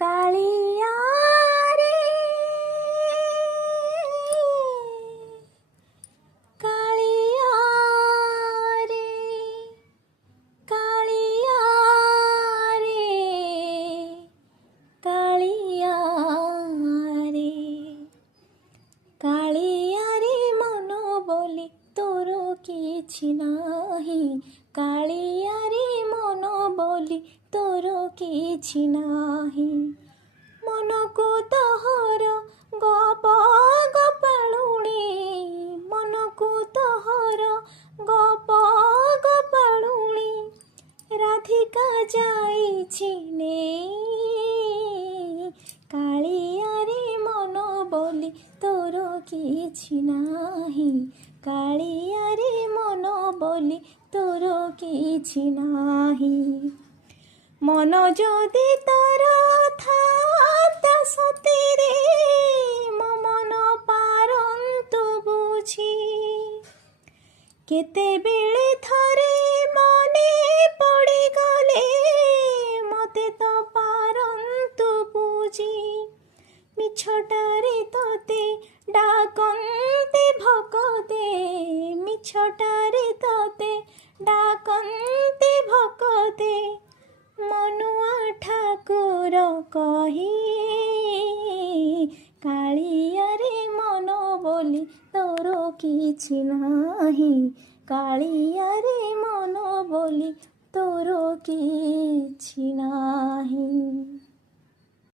କାଳିଆ ରେ କାଳିଆ ରେ କାଳିଆ ରେ କାଳିଆ ରେ କାଳିଆ ରେ ମନ ବୋଲି ତୋର କିଛି ନାହିଁ କାଳିଆ ରେ ମନ ବୋଲି ତୋର କିଛି ନାହିଁ ମନକୁ ତୋହର ଗପ ଗପାଳୁଣି ମନକୁ ତୋହର ଗପ ଗପାଳୁଣି ରାଧିକା ଯାଇଛି ନେଇ କାଳିଆରେ ମନ ବୋଲି ତୋର କିଛି ନାହିଁ କାଳିଆରେ ମନ ବୋଲି ତୋର କିଛି ନାହିଁ ମନ ଯଦି ତୋର ଥାନ୍ତା ସତରେ ମୋ ମନ ପାରନ୍ତୁ ବୁଝି କେତେବେଳେ ଥରେ ମନେ ପଡ଼ିଗଲେ ମୋତେ ତ ପାରନ୍ତୁ ବୁଝି ମିଛଟାରେ ତୋତେ ଡାକନ୍ତି ଭକତେ ମିଛଟାରେ ତୋତେ ଡାକନ୍ତି ଭକତେ ମନୁଆ ଠାକୁର କହି କାଳିଆରେ ମନ ବୋଲି ତୋର କିଛି ନାହିଁ କାଳିଆରେ ମନ ବୋଲି ତୋର କିଛି ନାହିଁ।